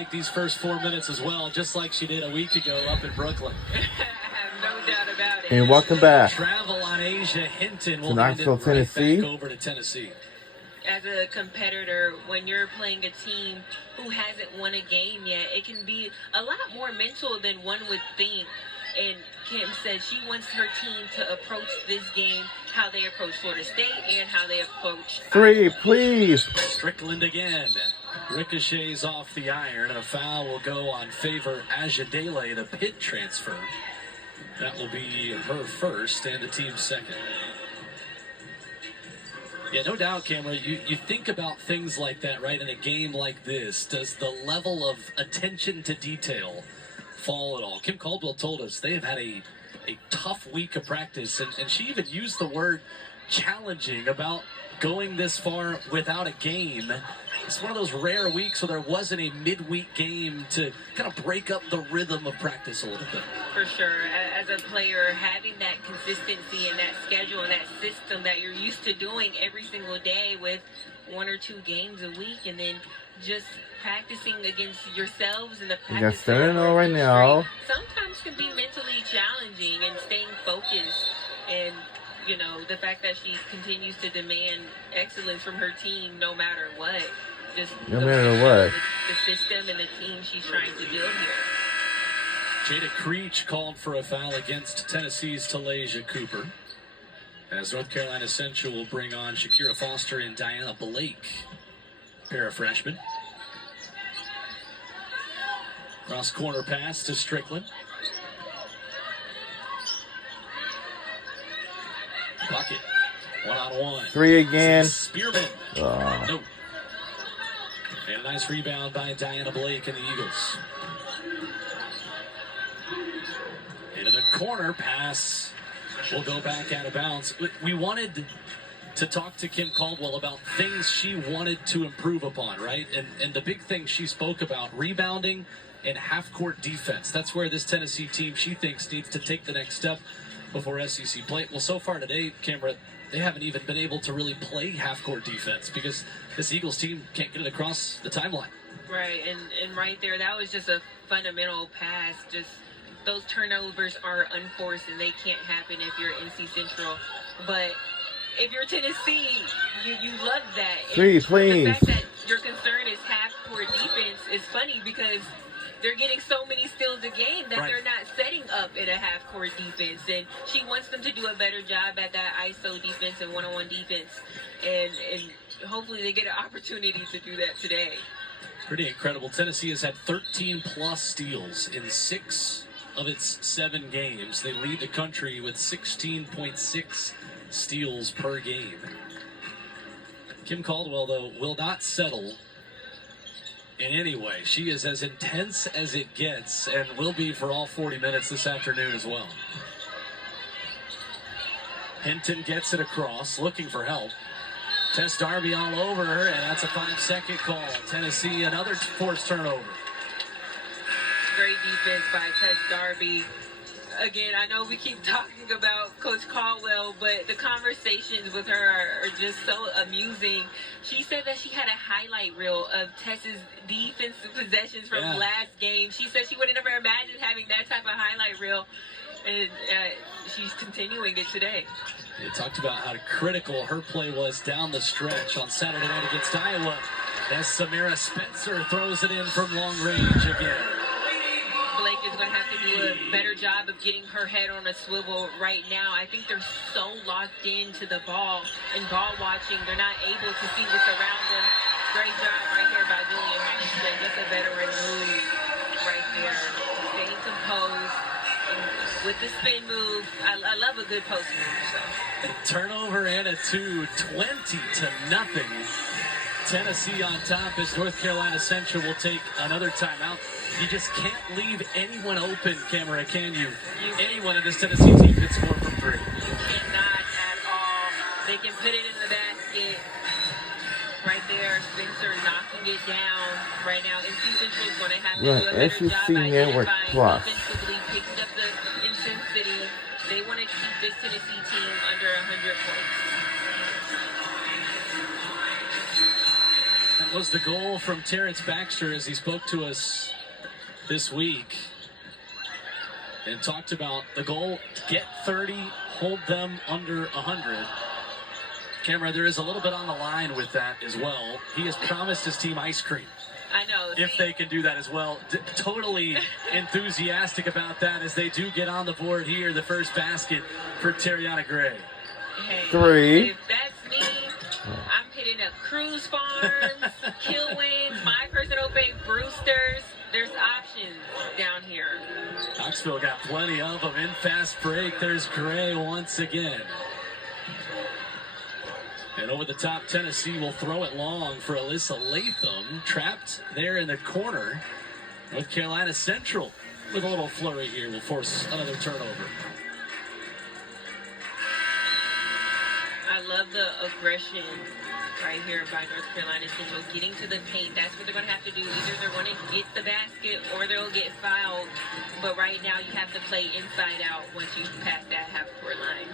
like these first 4 minutes as well, just like she did a week ago up in Brooklyn. No doubt about it. And welcome back Travel on Asia Hinton will to Knoxville, Tennessee. Back over to Tennessee. As a competitor, when you're playing a team who hasn't won a game yet, it can be a lot more mental than one would think. And Kim said she wants her team to approach this game how they approach Florida State and how they approach... Three, please. Strickland again. Ricochets off the iron, and a foul will go on favor Ajadele, the Pitt transfer. That will be her first and the team's second. Yeah, no doubt, Cameron. You think about things like that, right? In a game like this, does the level of attention to detail fall at all? Kim Caldwell told us they have had a tough week of practice, and she even used the word challenging about going this far without a game. It's one of those rare weeks where there wasn't a midweek game to kind of break up the rhythm of practice a little bit. For sure. As a player, having that consistency and that schedule and that system that you're used to doing every single day with 1 or 2 games a week, and then just practicing against yourselves and the practice right now. Sometimes can be mentally challenging, and staying focused, and you know, the fact that she continues to demand excellence from her team no matter what. Just no matter what. The system and the team she's trying to build here. Jada Creech called for a foul against Tennessee's Talasia Cooper, as North Carolina Central will bring on Shakira Foster and Diana Blake, pair of freshmen. Cross corner pass to Strickland. Bucket. 1-on-1. 3 again. Spearman. No. And a nice rebound by Diana Blake and the Eagles. Into the corner, pass will go back out of bounds. We wanted to talk to Kim Caldwell about things she wanted to improve upon, right? And the big thing she spoke about, rebounding and half-court defense. That's where this Tennessee team, she thinks, needs to take the next step before SEC play. Well, so far today, Cameron, they haven't even been able to really play half-court defense because this Eagles team can't get it across the timeline. Right, and right there, that was just a fundamental pass. Just those turnovers are unforced, and they can't happen if you're NC Central. But if you're Tennessee, you love that. 3, please. The fact that your concern is half-court defense is funny because they're getting so many steals a game that they're not setting up in a half-court defense. And she wants them to do a better job at that ISO defense and one-on-one defense. And hopefully they get an opportunity to do that today. Pretty incredible. Tennessee has had 13-plus steals in 6 of its 7 games. They lead the country with 16.6 steals per game. Kim Caldwell, though, will not settle in any way. She is as intense as it gets and will be for all 40 minutes this afternoon as well. Hinton gets it across, looking for help. Tess Darby all over her, and that's a 5-second call. Tennessee, another forced turnover. Great defense by Tess Darby. Again, I know we keep talking about Coach Caldwell, but the conversations with her are just so amusing. She said that she had a highlight reel of Tess's defensive possessions from last game. She said she would have never imagined having that type of highlight reel, and she's continuing it today. You talked about how critical her play was down the stretch on Saturday night against Iowa. As Samira Spencer throws it in from long range again. Blake is going to have to do a better job of getting her head on a swivel right now. I think they're so locked into the ball and ball watching. They're not able to see what's around them. Great job right here by Julian Hollingston. Just a veteran move right there. Staying composed. And with the spin move, I love a good post move. So. Turnover and a 2, 20-0. Tennessee on top as North Carolina Central will take another timeout. You just can't leave anyone open, Cameron, can you? Anyone in this Tennessee team can score from 3. You cannot at all. They can put it in the basket. Right there, Spencer knocking it down right now. NC Central is going to have to do a better job by identifying defensively, picking up the intensity. They want to keep this Tennessee team under 100 points. was the goal from Terrence Baxter as he spoke to us this week and talked about the goal: get 30, hold them under 100. Camera, there is a little bit on the line with that as well. He has promised his team ice cream. I know. If they can do that as well. Totally enthusiastic about that as they do get on the board here. The first basket for Terriana Gray. Hey, 3. if that's me, I'm hitting up Cruise Farms, Killwins, my personal fave, Brewster's. There's options down here. Knoxville got plenty of them in fast break. There's Gray once again. And over the top, Tennessee will throw it long for Alyssa Latham. Trapped there in the corner. North Carolina Central with a little flurry here will force another turnover. I love the aggression right here by North Carolina Central. Getting to the paint, that's what they're going to have to do. Either they're going to get the basket or they'll get fouled. But right now you have to play inside out once you pass that half-court line.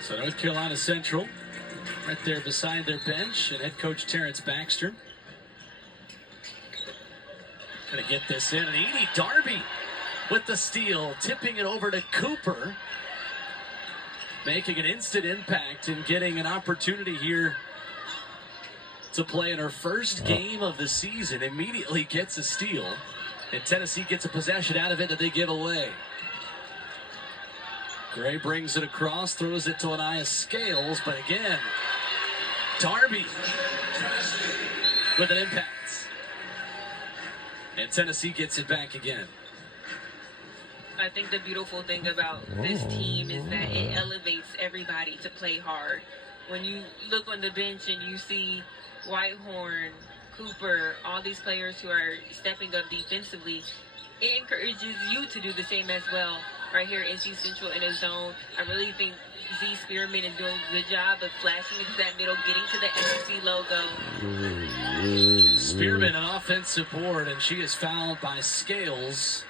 So North Carolina Central right there beside their bench, and head coach Terrence Baxter going to get this in. And Edie Darby with the steal, tipping it over to Cooper, making an instant impact and getting an opportunity here to play in her first game of the season. Immediately gets a steal, and Tennessee gets a possession out of it that they give away. Gray brings it across, throws it to Anaya Scales, but again, Darby with an impact. And Tennessee gets it back again. I think the beautiful thing about this team is that it elevates everybody to play hard. When you look on the bench and you see Whitehorn, Cooper, all these players who are stepping up defensively, it encourages you to do the same as well. Right here, NC Central in a zone. I really think Z Spearman is doing a good job of flashing into that middle, getting to the SEC logo. Spearman, an offensive board, and she is fouled by Scales.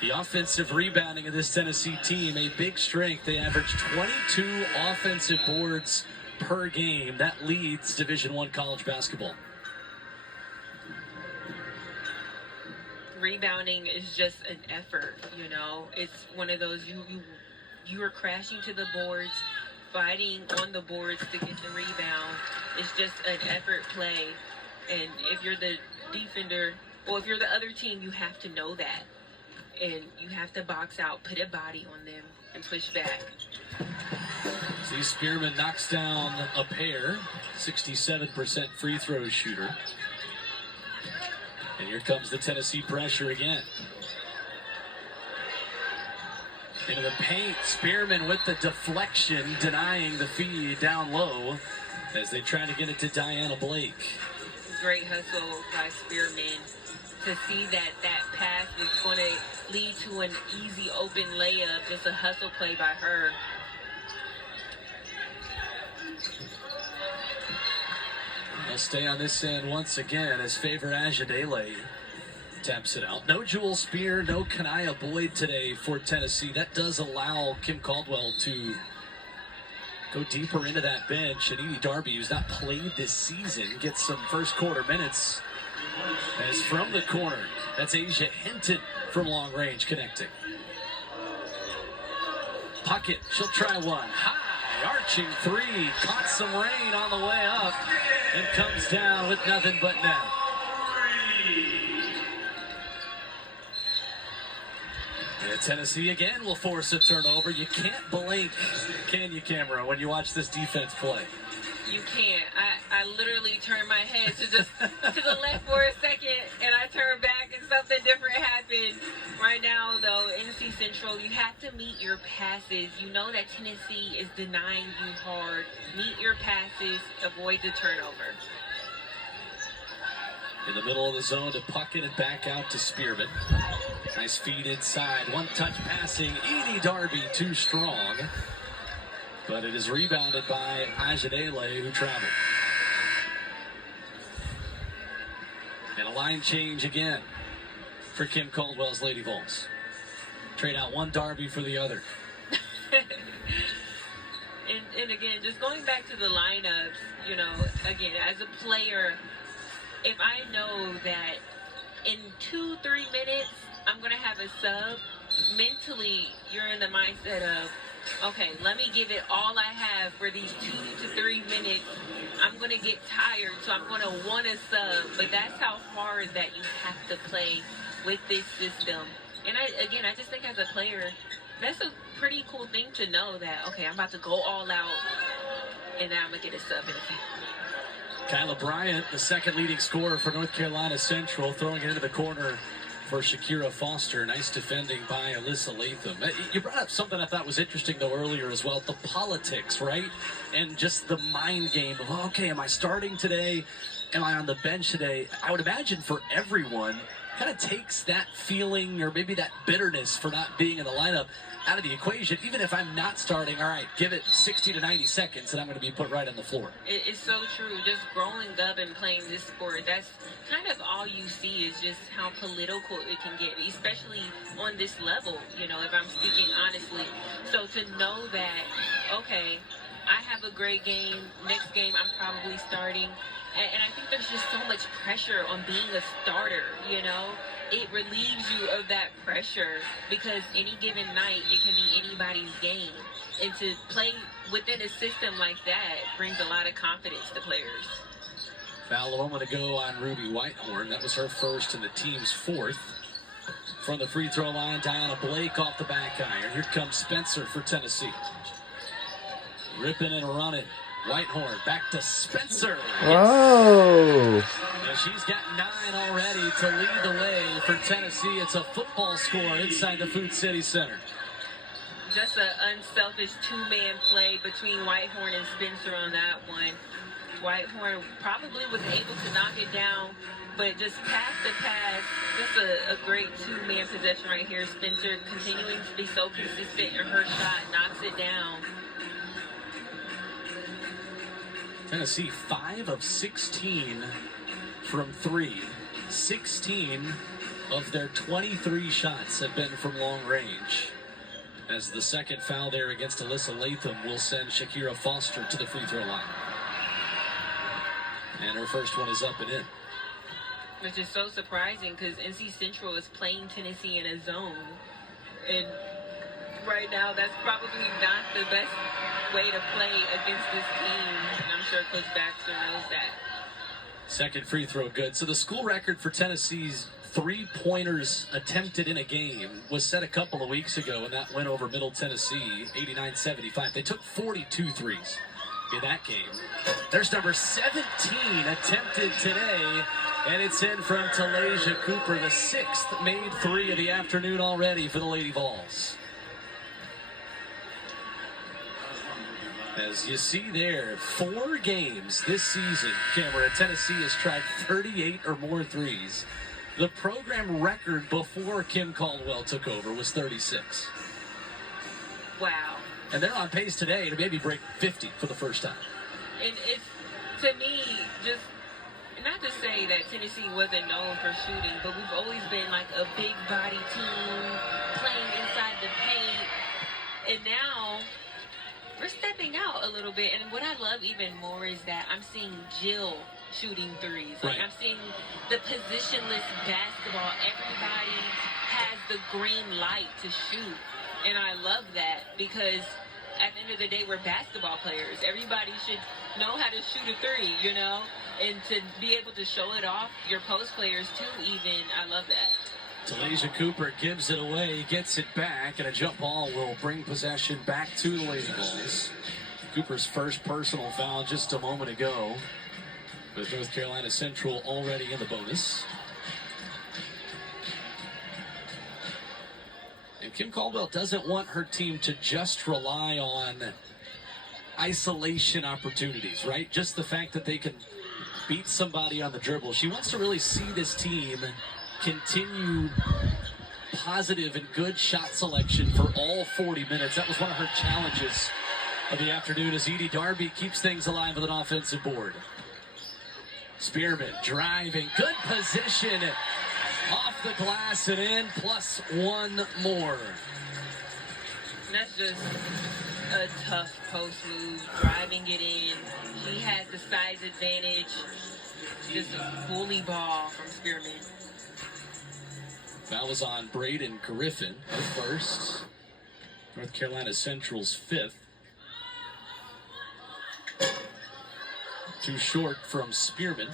The offensive rebounding of this Tennessee team, a big strength. They average 22 offensive boards per game. That leads Division I college basketball. Rebounding is just an effort, you know. It's one of those you are crashing to the boards, fighting on the boards to get the rebound. It's just an effort play, and if you're the defender, or if you're the other team, you have to know that, and you have to box out, put a body on them, and push back. Z Spearman knocks down a pair, 67% free throw shooter. And here comes the Tennessee pressure again. Into the paint, Spearman with the deflection, denying the feed down low as they try to get it to Diana Blake. Great hustle by Spearman to see that pass was going to lead to an easy open layup. Just a hustle play by her. They'll stay on this end once again as Favor Ajadele taps it out. No Jewel Spear, no Kanaya Boyd today for Tennessee. That does allow Kim Caldwell to go deeper into that bench. And Edie Darby, who's not played this season, gets some first quarter minutes. As from the corner, that's Asia Hinton from long range connecting. Puckett, she'll try one. High, arching three, caught some rain on the way up, and comes down with nothing but net. And Tennessee again will force a turnover. You can't blink, can you, Camera, when you watch this defense play? You can't. I literally turned my head to the left for a second, and I turned back, and something different happened. Right now, though, NC Central, you have to meet your passes. You know that Tennessee is denying you hard. Meet your passes. Avoid the turnover. In the middle of the zone to Puckett and back out to Spearman. Nice feed inside. One touch passing. Edie Darby too strong. But it is rebounded by Ajadele, who traveled. And a line change again. for Kim Caldwell's Lady Vols. Trade out one Darby for the other. And again, just going back to the lineups, you know, again, as a player, if I know that in 2-3 minutes I'm going to have a sub, mentally you're in the mindset of, okay, let me give it all I have for these 2 to 3 minutes. I'm going to get tired, so I'm going to want a sub. But that's how hard that you have to play with this system. And I just think as a player, that's a pretty cool thing to know that, okay, I'm about to go all out, and then I'm going to get a sub in a few. Kyla Bryant, the second leading scorer for North Carolina Central, throwing it into the corner for Shakira Foster. Nice defending by Alyssa Latham. You brought up something I thought was interesting, though, earlier as well. The politics, right? And just the mind game of, okay, am I starting today? Am I on the bench today? I would imagine for everyone, kind of takes that feeling or maybe that bitterness for not being in the lineup out of the equation. Even if I'm not starting, all right, give it 60 to 90 seconds and I'm going to be put right on the floor. It's so true. Just growing up and playing this sport, that's kind of all you see is just how political it can get, especially on this level, you know, if I'm speaking honestly. So to know that, okay, I have a great game, next game I'm probably starting, and I think there's just so much pressure on being a starter, you know? It relieves you of that pressure because any given night, it can be anybody's game. And to play within a system like that brings a lot of confidence to players. Foul a moment ago on Ruby Whitehorn. That was her first and the team's fourth. From the free throw line, Diana Blake off the back iron. Here comes Spencer for Tennessee. Ripping and running. Whitehorn back to Spencer. Whoa. And she's got 9 already to lead the way for Tennessee. It's a football score inside the Food City Center. Just an unselfish two-man play between Whitehorn and Spencer on that one. Whitehorn probably was able to knock it down, but just pass to pass, just a great two-man possession right here. Spencer continuing to be so consistent in her shot, knocks it down. Tennessee 5 of 16 from 3. 16 of their 23 shots have been from long range. As the second foul there against Alyssa Latham will send Shakira Foster to the free throw line. And her first one is up and in. Which is so surprising because NC Central is playing Tennessee in a zone. And right now, that's probably not the best way to play against this team. And I'm sure Coach Baxter knows that. Second free throw good. So the school record for Tennessee's three-pointers attempted in a game was set a couple of weeks ago, and that went over Middle Tennessee, 89-75. They took 42 threes in that game. There's number 17 attempted today, and it's in from Talasia Cooper, the 6th made three of the afternoon already for the Lady Vols. As you see there, 4 games this season, Cameron, Tennessee has tried 38 or more threes. The program record before Kim Caldwell took over was 36. Wow. And they're on pace today to maybe break 50 for the first time. And it's, to me, just not to say that Tennessee wasn't known for shooting, but we've always been like a big body team playing inside the paint. And now we're stepping out a little bit. And what I love even more is that I'm seeing Jill shooting threes. Like, Right. I'm seeing the positionless basketball. Everybody has the green light to shoot. And I love that because at the end of the day, we're basketball players. Everybody should know how to shoot a three, you know? And to be able to show it off, your post players too, even, I love that. Talasia Cooper gives it away, gets it back, and a jump ball will bring possession back to the Lady Vols. Cooper's first personal foul just a moment ago, with North Carolina Central already in the bonus. And Kim Caldwell doesn't want her team to just rely on isolation opportunities, right? Just the fact that they can beat somebody on the dribble. She wants to really see this team continue positive and good shot selection for all 40 minutes. That was one of her challenges of the afternoon as Edie Darby keeps things alive with an offensive board. Spearman driving, good position, Off the glass and in, plus one more. That's just a tough post move, driving it in. She has the size advantage. Just a bully ball from Spearman. That was on Braden Griffin, her first. North Carolina Central's fifth. Too short from Spearman.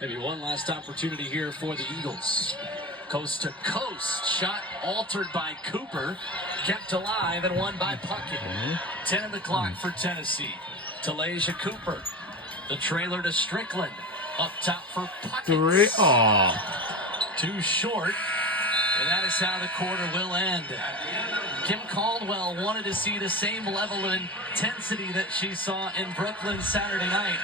Maybe one last opportunity here for the Eagles. Coast to coast. Shot altered by Cooper. Kept alive and won by Puckett. 10 on the clock for Tennessee. Talasia Cooper. The trailer to Strickland. Up top for Puckett. Too short. And that is how the quarter will end. Kim Caldwell wanted to see the same level of intensity that she saw in Brooklyn Saturday night.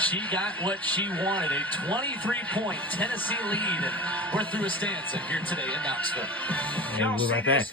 She got what she wanted, a 23-point Tennessee lead. We're through a stanza here today in Knoxville. And we'll be right back.